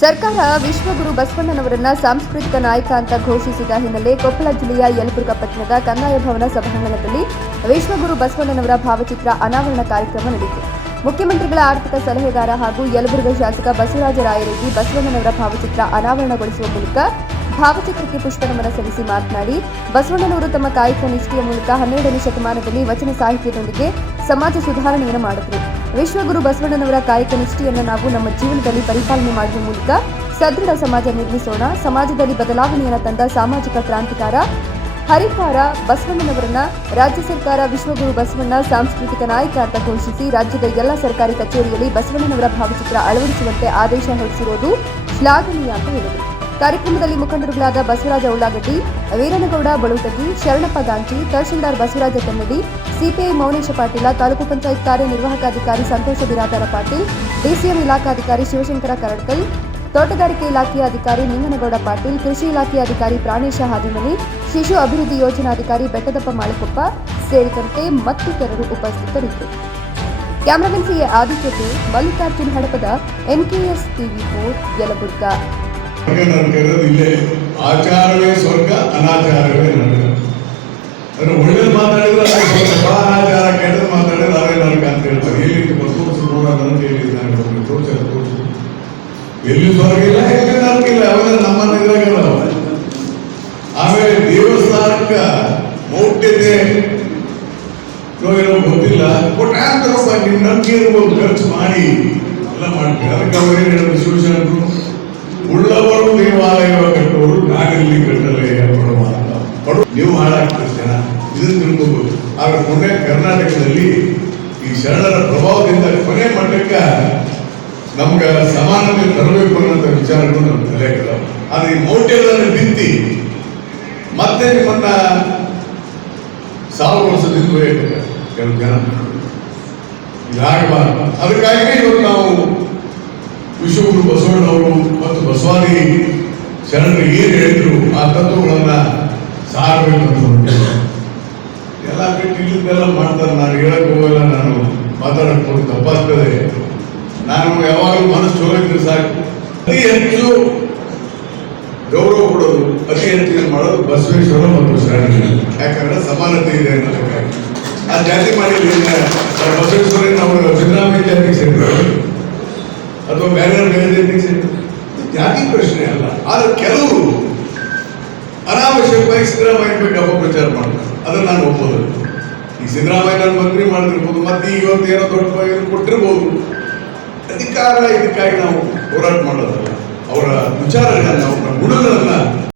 ಸರ್ಕಾರ ವಿಶ್ವಗುರು ಬಸವಣ್ಣನವರನ್ನ ಸಾಂಸ್ಕೃತಿಕ ನಾಯಕ ಅಂತ ಘೋಷಿಸಿದ ಹಿನ್ನೆಲೆ ಕೊಪ್ಪಳ ಜಿಲ್ಲೆಯ ಯಲಬುರ್ಗಾ ಪಟ್ಟಣದ ಕಂದಾಯ ಭವನ ಸಭಾಂಗಣದಲ್ಲಿ ವಿಶ್ವಗುರು ಬಸವಣ್ಣನವರ ಭಾವಚಿತ್ರ ಅನಾವರಣ ಕಾರ್ಯಕ್ರಮ ನಡೆಯಿತು. ಮುಖ್ಯಮಂತ್ರಿಗಳ ಆರ್ಥಿಕ ಸಲಹೆಗಾರ ಹಾಗೂ ಯಲಬುರ್ಗಾ ಶಾಸಕ ಬಸವರಾಜ ರಾಯರೆಡ್ಡಿ ಬಸವಣ್ಣನವರ ಭಾವಚಿತ್ರ ಅನಾವರಣಗೊಳಿಸುವ ಮೂಲಕ ಭಾವಚಿತ್ರಕ್ಕೆ ಪುಷ್ಪನಮನ ಸಲ್ಲಿಸಿ ಮಾತನಾಡಿ, ಬಸವಣ್ಣನವರು ತಮ್ಮ ಕಾಯಕ ನಿಷ್ಠೆಯ ಮೂಲಕ 12ನೇ ಶತಮಾನದಲ್ಲಿ ವಚನ ಸಾಹಿತ್ಯದೊಂದಿಗೆ ಸಮಾಜ ಸುಧಾರಣೆಯನ್ನು ಮಾಡಿದರು. ವಿಶ್ವಗುರು ಬಸವಣ್ಣನವರ ಕಾಯಕ ನಿಷ್ಠೆಯನ್ನು ನಾವು ನಮ್ಮ ಜೀವನದಲ್ಲಿ ಪರಿಪಾಲನೆ ಮಾಡುವ ಮೂಲಕ ಸದೃಢ ಸಮಾಜ ನಿರ್ಮಿಸೋಣ. ಸಮಾಜದಲ್ಲಿ ಬದಲಾವಣೆಯನ್ನು ತಂದ ಸಾಮಾಜಿಕ ಕ್ರಾಂತಿಕಾರ ಹರಿಕಾರ ಬಸವಣ್ಣನವರನ್ನ ರಾಜ್ಯ ಸರ್ಕಾರ ವಿಶ್ವಗುರು ಬಸವಣ್ಣ ಸಾಂಸ್ಕೃತಿಕ ನಾಯಕ ಅಂತ ಘೋಷಿಸಿ ರಾಜ್ಯದ ಎಲ್ಲ ಸರ್ಕಾರಿ ಕಚೇರಿಯಲ್ಲಿ ಬಸವಣ್ಣನವರ ಭಾವಚಿತ್ರ ಅಳವಡಿಸುವಂತೆ ಆದೇಶ ಹೊರಡಿಸಿರುವುದು ಶ್ಲಾಘನೀಯ ಅಂತ ಹೇಳಿದರು. ಕಾರ್ಯಕ್ರಮದಲ್ಲಿ ಮುಖಂಡರುಗಳಾದ ಬಸವರಾಜ ಉಳ್ಳಾಗಡ್ಡಿ, ವೀರನಗೌಡ ಬಳುಟಗಿ, ಶರಣಪ್ಪ ಗಾಂಚಿ, ತಹಶೀಲ್ದಾರ್ ಬಸವರಾಜ ಕನ್ನಡಿ, ಸಿಪಿಐ ಮೌನೇಶ ಪಾಟೀಲ, ತಾಲೂಕು ಪಂಚಾಯತ್ ಕಾರ್ಯನಿರ್ವಾಹಕ ಅಧಿಕಾರಿ ಸಂತೋಷ ಬಿರಾದಾರ ಪಾಟೀಲ್, ಡಿಸಿಎಂ ಇಲಾಖಾಧಿಕಾರಿ ಶಿವಶಂಕರ ಕರಡ್ಕಲ್, ತೋಟಗಾರಿಕೆ ಇಲಾಖೆಯ ಅಧಿಕಾರಿ ನಿಂಗನಗೌಡ ಪಾಟೀಲ್, ಕೃಷಿ ಇಲಾಖೆಯ ಅಧಿಕಾರಿ ಪ್ರಾಣೇಶ ಹಾದಿಮನಿ, ಶಿಶು ಅಭಿವೃದ್ಧಿ ಯೋಜನಾಧಿಕಾರಿ ಬೆಟ್ಟದಪ್ಪ ಮಾಳಿಕೊಪ್ಪ ಸೇರಿದಂತೆ ಮತ್ತಿತರರು ಉಪಸ್ಥಿತರಿದ್ದರು. Cameraman CA Aditya, Mallikarjun Hadapada, NKS TV4 Yelburga. ಇಲ್ಲೇ ಆಚಾರವೇ ಸ್ವರ್ಗ, ಅನಾಚಾರವೇ ನರಕ. ಅಂದ್ರೆ ಒಳ್ಳೇದು ಮಾತಾಡಿದ್ರೆ ಅನಾಚಾರ, ಕೆಟ್ಟದ್ದು ಮಾತಾಡಿದ್ರೆ ಅದೇ ನರಕ ಅಂತ ಹೇಳ್ತಾರೆ. ಎಲ್ಲಿ ತೋರಿಸು ನೋಡೋದಂತ ಹೇಳಿದ್ದಾನೆ, ತೋರಿಸು ಎಲ್ಲಿ ಸ್ವರ್ಗ ಇಲ್ಲ, ಎಲ್ಲಿ ನರಕ ಇಲ್ಲ, ಅವೆಲ್ಲ ನಮ್ಮನ್ನ ಇದ್ರಾಗಲ್ಲ. ಆಮೇಲೆ ದೇವಸ್ಥಾನಕ್ಕ ಮೌಢ್ಯತೆ ಏನೋ ಗೊತ್ತಿಲ್ಲ, ಕೋಟ್ಯಾಂತರ ರೂಪಾಯಿ ನಿಮ್ಮ ನಂಬಿಕೆ ಇರ್ಬೋದು ಖರ್ಚು ಮಾಡಿ ಎಲ್ಲ ಮಾಡ್ತೀವಿ. ಅದಕ್ಕೆ ಅವರೇನು ಹೇಳಿದ್ರು ಶಿವಶರಣರು, ಉಳ್ಳವರು ದೇವಾಲಯ ಕಟ್ಟೋರು ನಾಗಲ್ಲಿ ಕಟ್ಟಲೇ ಪಡುವ. ನೀವು ಹಾಳಾಗ್ತೀರಿ ಜನ, ಇದನ್ನು ತಿಳ್ಕೋಬಹುದು. ಆದ್ರೆ ಕೊನೆ ಕರ್ನಾಟಕದಲ್ಲಿ ಈ ಶರಣರ ಪ್ರಭಾವದಿಂದ ಕೊನೆ ಮಟ್ಟಕ್ಕೆ ನಮ್ಗೆ ಸಮಾನತೆ ತರಬೇಕು ಅನ್ನೋಂಥ ವಿಚಾರಗಳು ನಮ್ಮ ತಲೆಗಿಲ್ಲ. ಆದ್ರೆ ಈ ಮೌಢ್ಯಗಳನ್ನು ಬಿತ್ತಿ ಮತ್ತೆ ನಿಮ್ಮನ್ನ ಸಾವು ವರ್ಷದಿಂದ ಕೆಲವು ಜನ ಇದಾಗಬಾರ್ದು. ಅದಕ್ಕಾಗಿ ಇವತ್ತು ನಾವು ವಿಶ್ವಗುರು ಬಸವಣ್ಣವರು ಮತ್ತು ಬಸವಾದಿ ಶರಣರು ಏನು ಹೇಳಿದ್ರು ಆ ತತ್ವಗಳನ್ನ ಸಾರಬೇಕು ಅಂತ ಎಲ್ಲ ಬಿಟ್ಟು ಇಲ್ಲಿದ್ದೆಲ್ಲ ಮಾಡ್ತಾರೆ. ನಾನು ಹೇಳಕ್ ಹೋಗಲ್ಲ, ನಾನು ಮಾತಾಡಕ್ಕೆ ತಪ್ಪಾಗ್ತದೆ. ನಾನು ಯಾವಾಗಲೂ ಮನಸ್ಸು ಚಲೋ ಇದ್ರೆ ಸಾಕು. ಅತಿ ಹೆಚ್ಚು ಗೌರವ ಕೊಡೋದು, ಅತಿ ಹೆಚ್ಚು ಮಾಡೋದು ಬಸವೇಶ್ವರ ಮತ್ತು ಶರಣರು. ಯಾಕಂದ್ರೆ ಸಮಾನತೆ ಇದೆ ಅನ್ನೋದಕ್ಕಾಗಿ ಆ ಜಾತಿ ಮಾಡಿಲ್ಲ. ಬಸವೇಶ್ವರನ ಅವರು ಸಿದ್ದರಾಮಯ್ಯ ಜಾತಿಗೆ ಸೇರಿದ್ರು ಅಥವಾ ಬೇರೆ ಜಾತಿಗೆ ಸೇರಿದ್ರು, ಜಾತಿ ಪ್ರಶ್ನೆ ಅಲ್ಲ. ಆದ್ರೆ ಕೆಲವರು ಅನಾವಶ್ಯಕವಾಗಿ ಸಿದ್ದರಾಮಯ್ಯ ಬಗ್ಗೆ ಅಪಪ್ರಚಾರ ಮಾಡ್ತಾರೆ. ಅದನ್ನ ನಾನು ಒಪ್ಪೋದು. ಈ ಸಿದ್ದರಾಮಯ್ಯ ನಾನು ಮಂತ್ರಿ ಮಾಡಿರ್ಬೋದು, ಮತ್ತೆ ಇವತ್ತು ಏನೋ ದೊಡ್ಡ ಕೊಟ್ಟಿರ್ಬೋದು. ಅಧಿಕಾರ ಇದಕ್ಕಾಗಿ ನಾವು ಹೋರಾಟ ಮಾಡೋದಲ್ಲ, ಅವರ ವಿಚಾರಗಳನ್ನ, ಅವರ ಗುಣಗಳನ್ನ